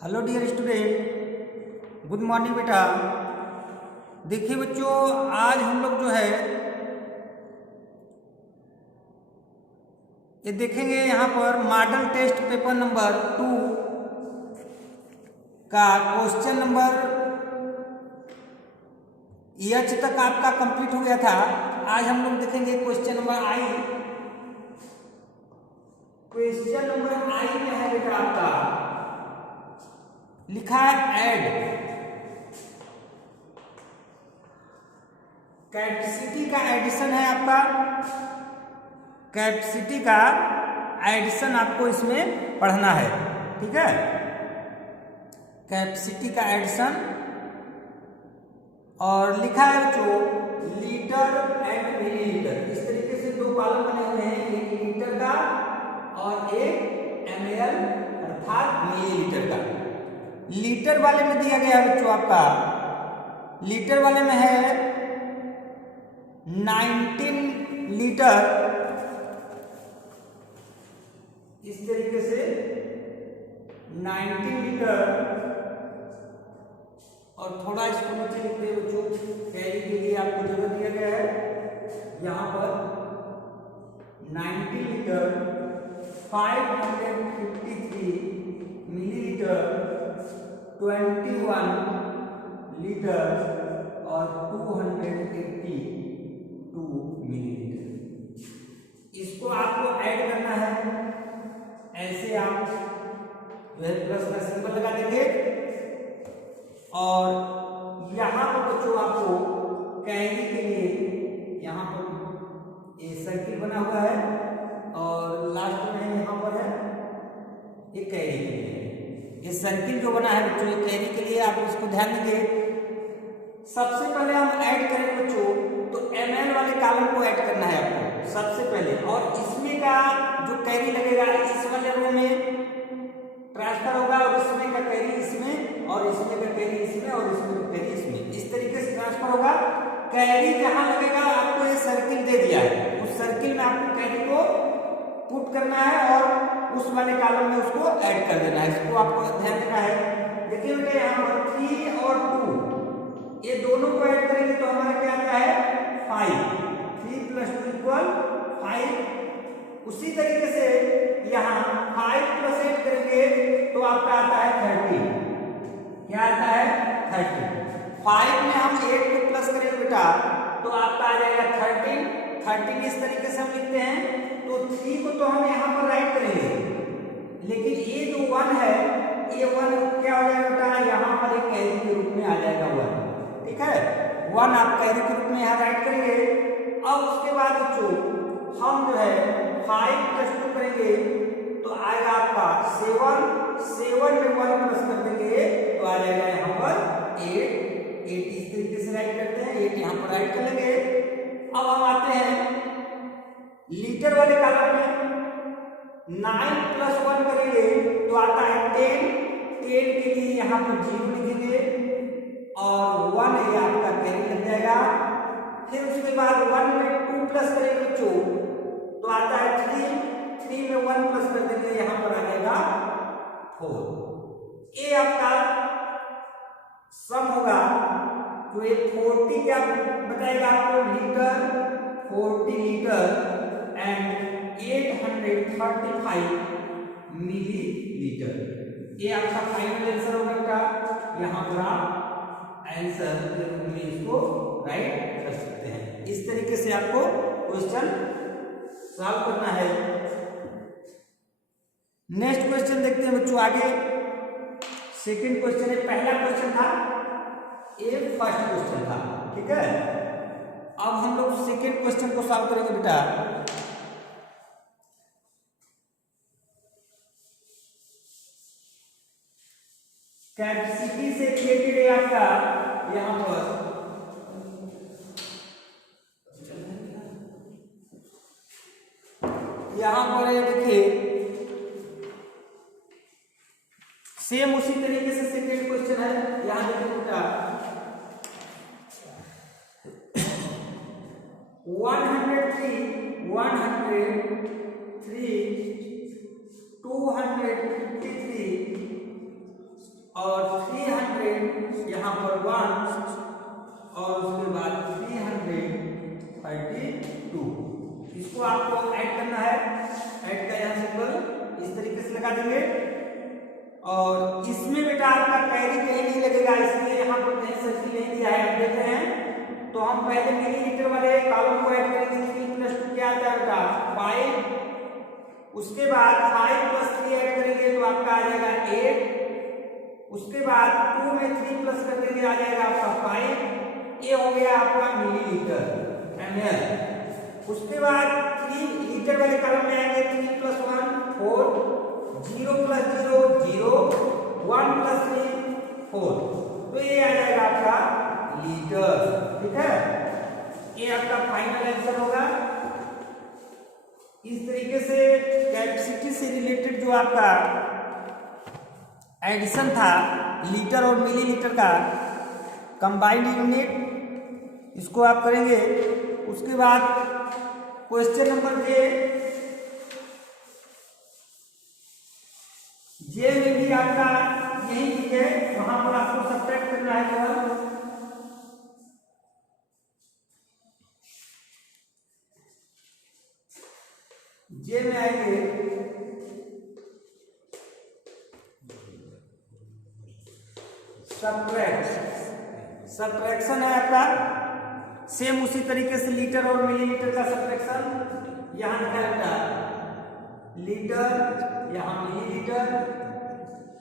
Hello dear student, good morning बेटा। देखिए बच्चों, आज हम लोग जो है ये देखेंगे यहाँ पर मॉडल टेस्ट पेपर नंबर 2 का क्वेश्चन नंबर एच तक आपका कंप्लीट हो गया था। आज हम लोग देखेंगे क्वेश्चन नंबर आई। क्वेश्चन नंबर आई में है बेटा आपका लिखा है ऐड। कैपेसिटी का एडिशन है आपका, कैपेसिटी का एडिशन आपको इसमें पढ़ना है, ठीक है। कैपेसिटी का एडिशन और लिखा है जो लीटर एंड मिलीलीटर, इस तरीके से दो कॉलम बने हुए हैं, एक लीटर का और एक ml अर्थात मिलीलीटर का। लीटर वाले में दिया गया है बच्चों आपका, लीटर वाले में है 19 लीटर, इस तरीके से 19 लीटर। और थोड़ा इसको नीचे लिखते हैं बच्चों, कैरी के लिए आपको जगह दिया गया है यहां पर 90 लीटर 553 मिलीलीटर 21 लीटर और 282 मिलीलीटर। इसको आपको ऐड करना है। ऐसे आप जो है प्लस का सिंबल लगा देंगे और यहां पर बच्चों आपको कैरी के लिए यहाँ पर ये सर्किल बना हुआ है और लास्ट में यहाँ पर है ये कैरी के लिए। ये सर्किल जो बना है बच्चों ये कैरी के लिए, आप इसको ध्यान देंगे। सबसे पहले हम ऐड करेंगे बच्चों तो ml वाले कॉलम को ऐड करना है आपको सबसे पहले, और इसमें का जो कैरी लगेगा इस वाले रो में ट्रांसफर होगा और इसमें का कैरी इसमें और इसमें का कैरी इसमें और इसमें का कैरी इसमें, इस तरीके से ट्रांसफर होगा। कैरी जहां लगेगा आपको ये सर्किल दे दिया है, उस सर्किल में आपको कैरी को पुट करना है और उस वाले कॉलम में उसको ऐड कर देना है। इसको आपको ध्यान देना है। देखिए बेटे यहाँ पर 3 और 2 ये दोनों को ऐड करेंगे तो हमारा क्या आता है 5। 3 + 2 = 5। उसी तरीके से यहाँ 5 + 8 करेंगे तो आपका आता है 30। क्या आता है 30। 5 में हम 8 को प्लस करेंगे बेटा तो आपका आ जाएगा 13। इस तरीके से हम लिखते हैं। तो 3 को तो हम यहाँ पर राइट करेंगे, लेकिन ये जो 1 है ये 1 क्या हो जाएगा बेटा, यहाँ पर एक कैरी के रूप में आ जाएगा 1, ठीक है। 1 आप कैरी के रूप में यहाँ राइट करेंगे। अब उसके बाद बच्चों हम जो है 5 + 2 करेंगे तो आएगा आपका 7 में 1 प्लस कर देंगे तो आ जाएगा यहाँ पर 8 इस तरीके से राइट करते हैं, 8 यहाँ पर राइट कर लेंगे। अब हम आते हैं लीटर वाले कॉलम में 9 + 1 करेंगे तो आता है 10 के लिए यहाँ पर 0 लिखेंगे और 1 ये आपका कैरी लग जाएगा। फिर उसके बाद 1 में 2 प्लस करेंगे बच्चों तो आता है 3 में 1 प्लस कर देंगे, यहाँ पर आ जाएगा 4। ये आपका सम होगा तो ये 40 क्या बताएगा आपको लीटर, 40 लीटर एंड 835 मिलीलीटर। ये आपका फाइनल आंसर होगा बेटा। यहाँ पर आप आंसर के रूप में इसको राइट कर सकते हैं। इस तरीके से आपको क्वेश्चन सॉल्व करना है। नेक्स्ट क्वेश्चन देखते हैं बच्चों आगे। सेकंड क्वेश्चन है, पहला क्वेश्चन था ये फर्स्ट क्वेश्चन था, ठीक है। अब हम लोग सेकंड क्वेश्चन को सॉल्व करेंगे बेटा। कैपेसिटी से रिलेटेड है आपका यहाँ पर देखिए सेम उसी तरीके से सेकंड क्वेश्चन है। यहाँ देखिए बेटा 103 253 और 300 यहाँ पर 1 और उसके बाद 332। इसको आपको ऐड करना है। ऐड का यहाँ सिंबल इस तरीके से लगा देंगे और इसमें बेटा आपका कैरी कहीं नहीं लगेगा, इसलिए यहाँ पर कहीं सर्किल नहीं दिया है, आप देख रहे हैं। तो हम पहले मिलीलीटर वाले कॉलम को ऐड करेंगे। 3 + 2 क्या आता है बेटा 5, उसके बाद 5 + 3 ऐड करेंगे तो आपका आ जाएगा 8, उसके बाद 2 में 3 प्लस कर देंगे आ जाएगा आपका 5। ये हो गया आपका मिलीलीटर ml। उसके बाद 3 लीटर वाले कॉलम में आएंगे। 3 + 1 4, 0 + 0 0, 1 + 3 4, तो ये आ जाएगा आपका लीटर। ठीक है, ये आपका फाइनल आंसर होगा। इस तरीके से कैपेसिटी से रिलेटेड जो आपका एडिशन था लीटर और मिलीलीटर का कंबाइंड यूनिट, इसको आप करेंगे। उसके बाद क्वेश्चन नंबर जे में भी आपका यही चीज है, वहां पर आपको सब्ट्रैक्ट करना है केवल। जे में आएंगे सब्ट्रैक्शन है आपका सेम उसी तरीके से लीटर और मिलीलीटर का सब्ट्रैक्शन। यहाँ लिखा है लीटर, यहाँ मिलीलीटर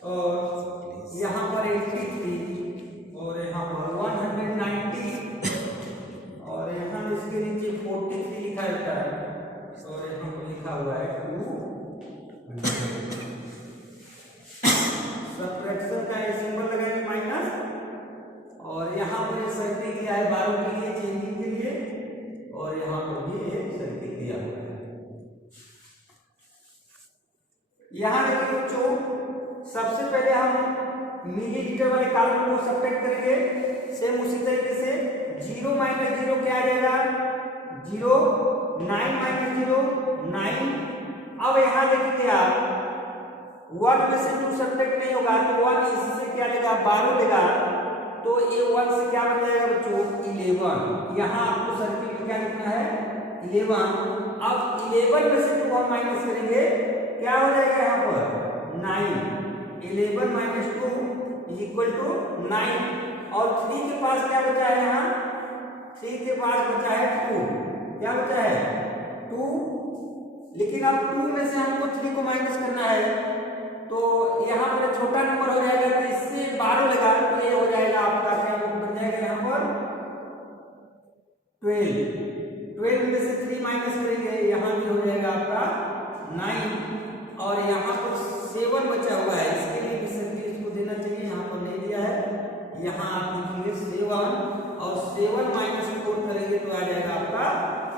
और यहाँ पर 83 और यहाँ पर 190 और यहाँ इसके नीचे 43 लिखा है और यहाँ पर लिखा हुआ है 2। सब्ट्रैक्शन का ये सिंबल लगाएंगे माइनस और यहाँ पर ये सर्किल दिया है 12 के लिए चेंजिंग के लिए और यहाँ पर भी एक सर्किल दिया हुआ है। यहाँ देखिए बच्चों, सबसे पहले हम मिलीलीटर वाले कॉलम को सब्ट्रैक्ट करेंगे सेम उसी तरीके से। 0 - 0 क्या आ जाएगा 0, 9 - 0 9। अब यहाँ देखिए आप 1 में से 2 सब्ट्रैक्ट नहीं होगा तो 1 इससे क्या लेगा 12 देगा, तो ये 1 से क्या बन जाएगा बच्चों 11। यहाँ आपको सर्किल में क्या लिखना है 11। अब 11 में से 2 हम माइनस करेंगे, क्या हो जाएगा यहाँ पर 9। 11 - 2 = 9 और 3 के पास क्या बचा है, यहाँ 3 के पास बचा है 2। क्या बचा है 2, लेकिन अब 2 में से हमको 3 को माइनस करना है तो यहाँ पर छोटा नंबर हो जाएगा तो इससे 12 लगा तो ये हो जाएगा आपका क्या बन जाएगा यहाँ पर 12 में से 3 माइनस करेंगे, यहाँ भी हो जाएगा आपका 9 और यहाँ पर 7 बचा हुआ है, इसके लिए भी सर्किल इसको देना चाहिए, यहाँ पर नहीं दिया है। यहाँ आप लिखेंगे 7 और 7 - 4 करेंगे तो आ जाएगा आपका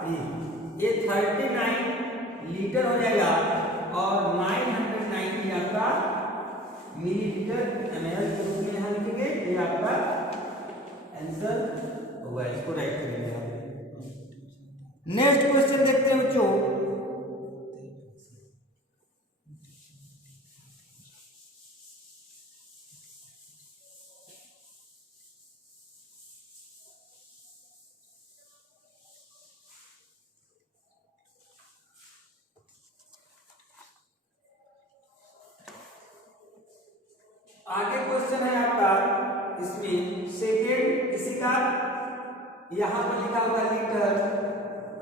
3। ये 39 लीटर हो जाएगा और 990 आपका मिलीलीटर ml के रूप में यहाँ लिखेंगे। ये आपका आंसर होगा, इसको राइट करेंगे आप। नेक्स्ट क्वेश्चन देखते हैं बच्चों। आगे क्वेश्चन है आपका, इसमें सेकेंड किसी का यहाँ पर लिखा हुआ लीटर,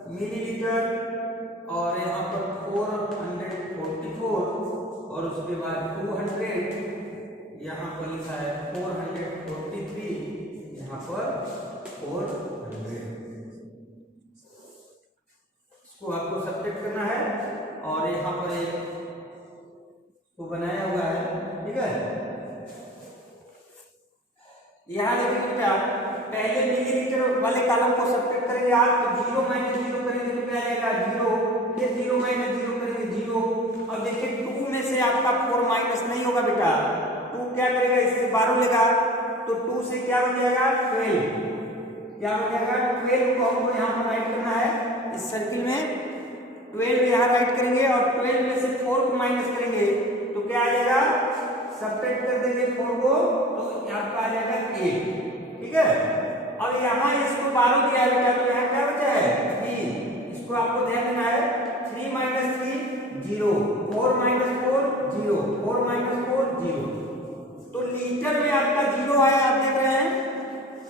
मिलीलीटर और यहाँ पर 444 और उसके बाद 200, यहाँ पर लिखा है 443, यहाँ पर 400। इसको आपको सब्ट्रैक्ट करना है और यहाँ पर एक को बनाया हुआ है। ठीक है, यहाँ देखिए बेटा पहले मिलीलीटर वाले कॉलम को सब्ट्रैक्ट करेंगे आप तो 0 - 0 करेंगे तो क्या आएगा 0, फिर 0 - 0 करेंगे 0। अब देखिए 2 में से आपका 4 माइनस नहीं होगा बेटा, 2 क्या करेगा इससे 12 लेगा तो 2 से क्या बन जाएगा 12। क्या बन जाएगा 12 को हमको यहाँ पर राइट करना है इस सर्किल में। 12 यहाँ राइट करेंगे और 12 में से 4 को माइनस करेंगे तो तो क्या आ जाएगा, सब्ट्रैक्ट कर देंगे 4 को तो आपका आ जाएगा 8। ठीक है, अब यहाँ इसको 12 दिया है बेटा, तो यहाँ क्या बचा है 3। इसको आपको ध्यान देना है, 3 माइनस 3 0, 4 माइनस 4 0, 4 माइनस 4 0। तो लीटर में आपका 0 है, आप देख रहे हैं।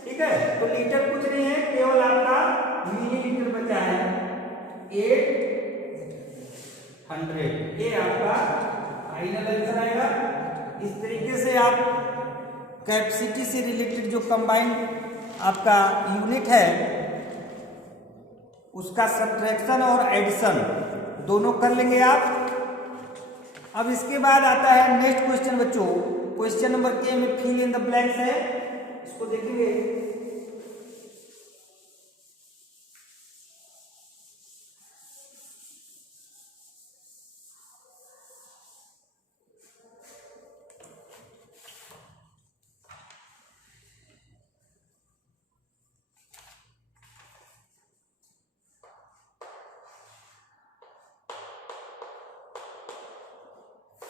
ठीक है, तो लीटर कुछ नहीं है, केवल आपका मिलीलीटर बचा है 800। ये आपका फाइनल आंसर आएगा। इस तरीके से आप कैपेसिटी से रिलेटेड जो कंबाइंड आपका यूनिट है उसका सब्ट्रैक्शन और एडिशन दोनों कर लेंगे आप। अब इसके बाद आता है नेक्स्ट क्वेश्चन बच्चों, क्वेश्चन नंबर के में फिल इन द ब्लैंक्स है, इसको देखेंगे।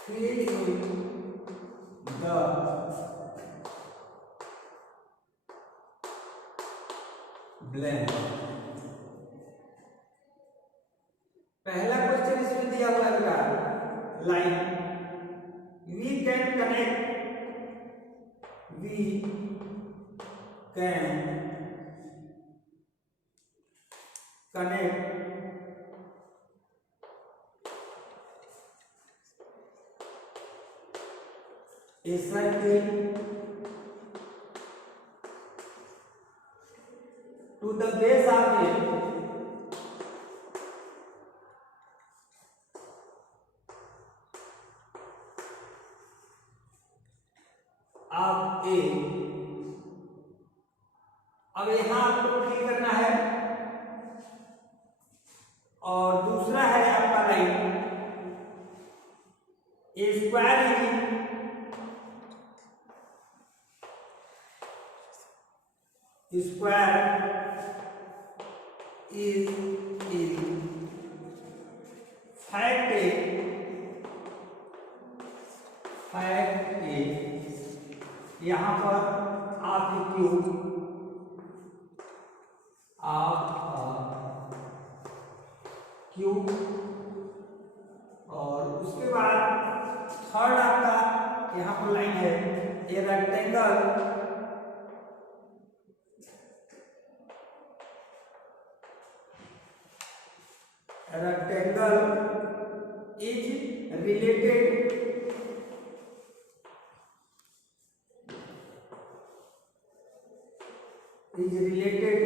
Fill in the blank। पहला क्वेश्चन इसमें दिया हुआ है बेटा, line we can connect a circle to the base of A। अब यहां आपको फिल करना है, और दूसरा है आपका line A square is in fact यहाँ पर आप क्यूब, और उसके बाद थर्ड आपका यहाँ पर लाइन है a rectangle is related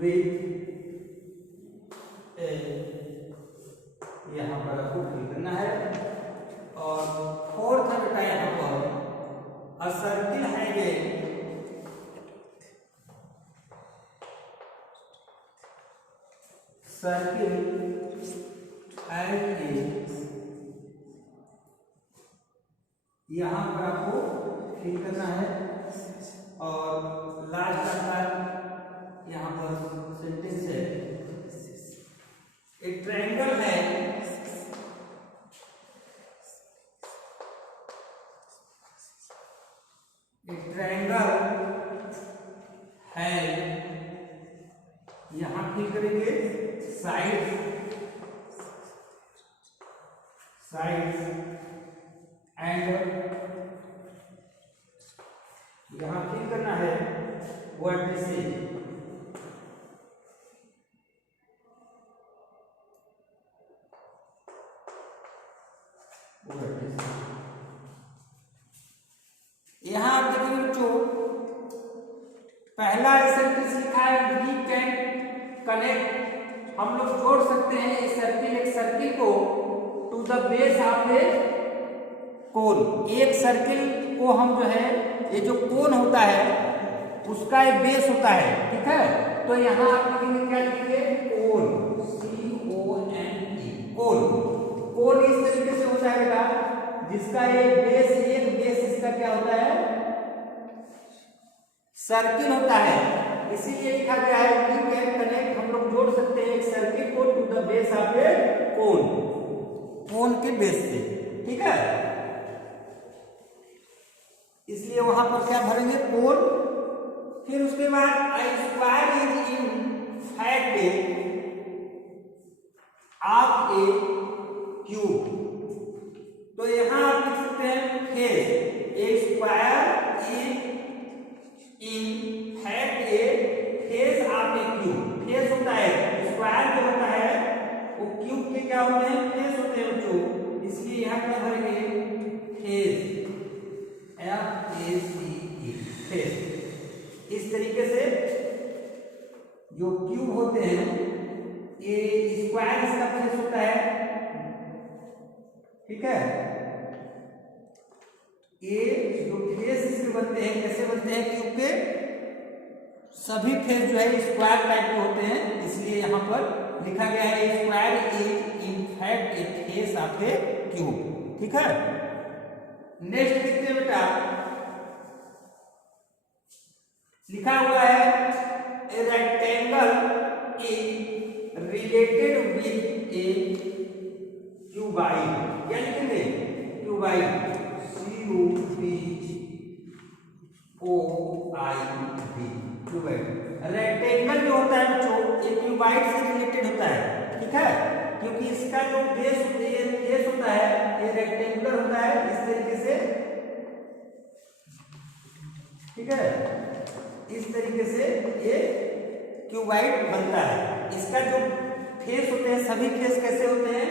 with a यहाँ पर आपको फिल करना है। और फोर्थ है बेटा यहाँ पर अ सर्किल है ये सर्किल यहाँ पर आपको फिल करना है। और लास्ट आपका यहाँ पर सेंटेंस है एक ट्रायंगल है यहाँ फिल करेंगे साइड एंड यहाँ फिल करना है वर्टिसेस। यहाँ आप देखेंगे बच्चों, पहला सर्किल लिखा है वी कैन कनेक्ट, हम लोग जोड़ सकते हैं इस सर्किल एक सर्किल को टू द बेस ऑफ ए कोन। एक सर्किल को हम जो है ये जो कोन होता है उसका एक बेस होता है। ठीक है, तो यहाँ आप लिखेंगे क्या लिखेंगे कोन, CONE कोन। कोन इस तरीके से होता है बेटा जिसका एक बेस इसका क्या होता है सर्किल होता है। इसीलिए लिखा गया है वी कैन कनेक्ट, हम लोग जोड़ सकते हैं एक सर्किल को टू द बेस ऑफ ए कोन, कोन के बेस से, ठीक है। इसलिए वहां पर क्या भरेंगे, कोन। फिर उसके बाद I square is in fact of a cube, तो यहां आप लिख सकते हैं face, a square is in fact a face of a cube. Face होता है, स्क्वायर जो होता है वो क्यूब के क्या होते हैं, फेस होते हैं बच्चों, इसलिए यहां क्या भरेंगे, फेस, FACE, फेस। इस तरीके से जो क्यूब होते हैं, ये स्क्वायर इसका फेस होता है, ठीक है। ये जो फेस इसके बनते हैं, कैसे बनते हैं क्यूब के, सभी फेस जो है स्क्वायर टाइप के होते हैं, इसलिए यहां पर लिखा गया है square is in fact a face of a cube, ठीक है। नेक्स्ट देखते हैं बेटा, लिखा हुआ है a rectangle is related with A cuboid, क्या लिखेंगे, क्यूबाइड, CUBOID, क्यूबाइड। रेक्टेंगल जो होता है बच्चों, ये क्यूबाइड से रिलेटेड होता है, ठीक है, क्योंकि इसका जो बेस होता है ये रेक्टेंगुलर होता है, इस तरीके से, ठीक है, इस तरीके से ये क्यूबाइड बनता है। इसका जो फेस होते हैं, सभी फेस कैसे होते हैं,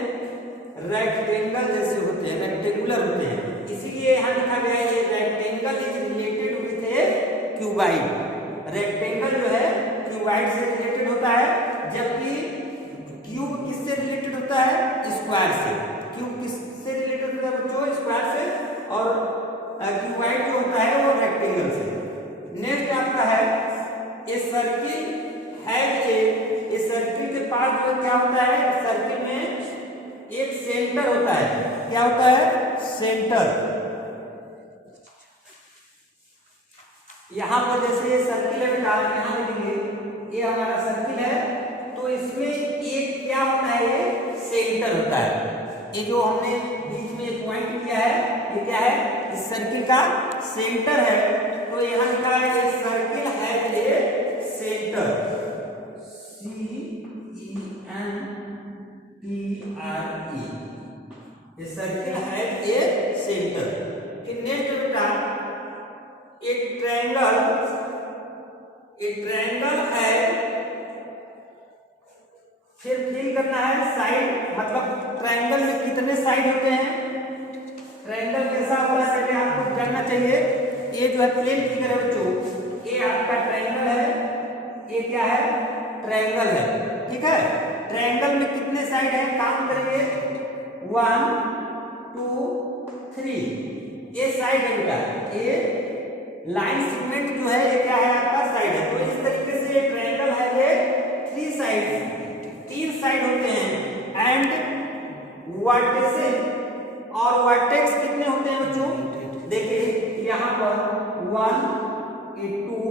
रेक्टेंगल जैसे होते हैं, रेक्टेंगुलर होते हैं, इसीलिए यहां लिखा गया है ये rectangle is related with A cuboid. Rectangle जो है क्यूबाइड से रिलेटेड होता है, जबकि क्यूब किससे रिलेटेड होता है, स्क्वायर से। क्यूब किससे रिलेटेड होता है बच्चों, स्क्वायर से, और क्यूबाइड जो होता है वो रेक्टेंगल से। नेक्स्ट आपका है a circle has a circle के पास जो क्या होता है, सर्किल में एक सेंटर होता है, क्या होता है, सेंटर। यहां पर जैसे ये सर्किल है बेटा, यहां लिखेंगे ये हमारा सर्किल है, तो इसमें एक क्या होता है, ये सेंटर होता है। ये जो हमने बीच में एक पॉइंट किया है, ये क्या है, इस सर्किल का सेंटर है, तो यहां लिखा है ये circle has a centre, CENTRE, ये सर्किल हैज ए सेंटर। फिर नेक्स्ट बेटा, एक ट्रायंगल है, फिर फिल करना है साइड, मतलब ट्रायंगल में कितने साइड होते हैं, ट्रायंगल कैसा होता है पहले आपको जानना चाहिए। ये जो है प्लेन फिगर है बच्चों, ये आपका ट्रायंगल है, ये क्या है, ट्रायंगल है, ठीक है। ट्रायंगल में कितने साइड है, काउंट करेंगे, 1 2 3, ये साइड है बेटा, ये लाइन सेगमेंट जो है ये क्या है, आपका साइड है। तो इस तरीके से ये ट्रायंगल है, ये 3 साइड, 3 साइड होते हैं, एंड वर्टिसेस और वर्टेक्स कितने होते हैं बच्चों, देखिए यहाँ पर 1 ये 2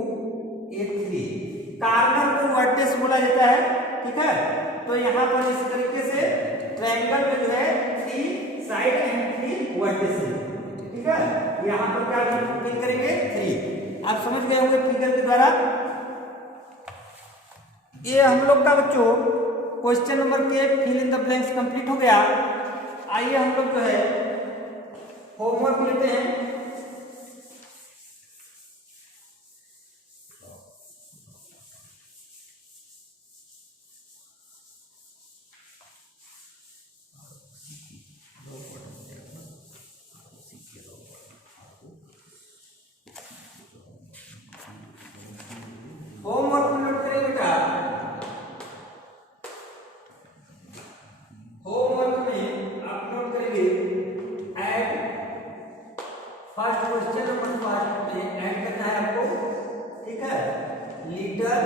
ये 3, कार्नर को वर्टेक्स बोला जाता है, ठीक है। तो यहाँ पर इस तरीके से ट्रायंगल में जो है 3 साइड एंड 3 वर्टिसेस, ठीक है। यहाँ पर क्या फिल करेंगे, 3। आप समझ गए होंगे फिगर के द्वारा। ये हम लोग का बच्चों क्वेश्चन नंबर के fill in the blanks complete हो गया। आइए हम लोग जो है होमवर्क लेते हैं। होमवर्क में नोट करें बेटा, होमवर्क में आप नोट करेंगे add, first question number first में ऐड करना है आपको, ठीक है। लीटर,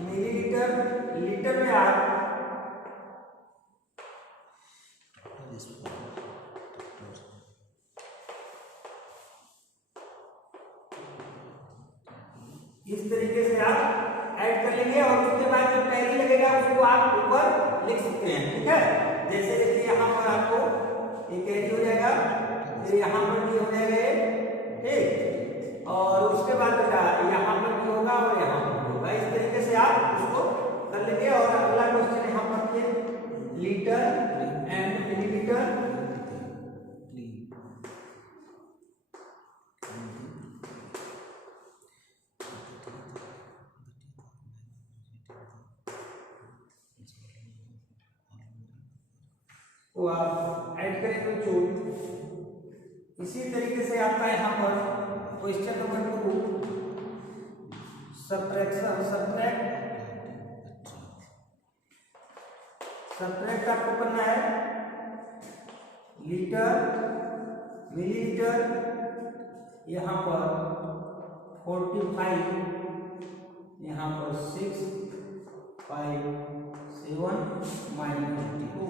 मिलीलीटर, लीटर में आप इस तरीके से आप ऐड कर लेंगे और उसके बाद जो कैरी लगेगा उसको आप ऊपर लिख सकते हैं। ठीक है, जैसे देखिए यहाँ पर आपको ये कैरी हो जाएगा, फिर यहाँ पर भी हो जाएगा, ठीक, और उसके बाद बेटा यहाँ पर भी होगा और यहाँ पर भी होगा। इस तरीके से आप उसको कर लेंगे। और अगला क्वेश्चन यहाँ पर लीटर एंड मिलीलीटर। तो आप ऐड करें बच्चों। इसी तरीके से आपका यहाँ पर क्वेश्चन नंबर 2 सब्ट्रैक्शन सब्ट्रैक्ट आपको करना है लीटर मिलीलीटर, यहाँ पर 45, यहाँ पर 6 5 7 -2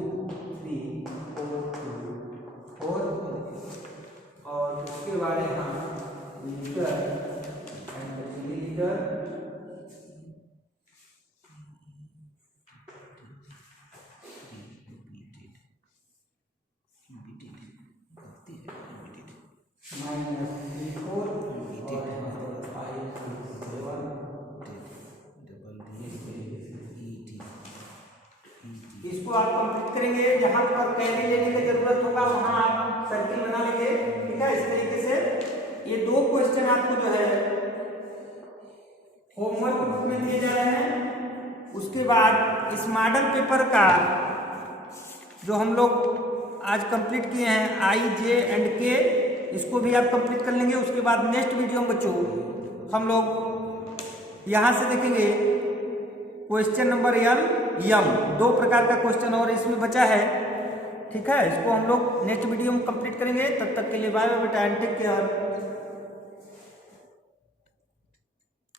3 4 और उसके बाद यहाँ लीटर एंड मिलीलीटर। इसको आप कंप्लीट करेंगे। जहां पर कैरी लेने की जरूरत होगा वहां आप सर्किल बना लेंगे। ठीक है, इस तरीके से ये 2 क्वेश्चन आपको जो है होमवर्क बुक में दिए जा रहे हैं। उसके बाद इस मॉडल पेपर का जो हम लोग आज कंप्लीट किए हैं आई जे एंड के, इसको भी आप कंप्लीट कर लेंगे। उसके बाद नेक्स्ट वीडियो में बच्चों हम लोग यहाँ से देखेंगे क्वेश्चन नंबर एल एम, 2 प्रकार का क्वेश्चन और इसमें बचा है। ठीक है, इसको हम लोग नेक्स्ट वीडियो में कंप्लीट करेंगे। तब तक के लिए बाय बाय बेटा एंड टेक केयर।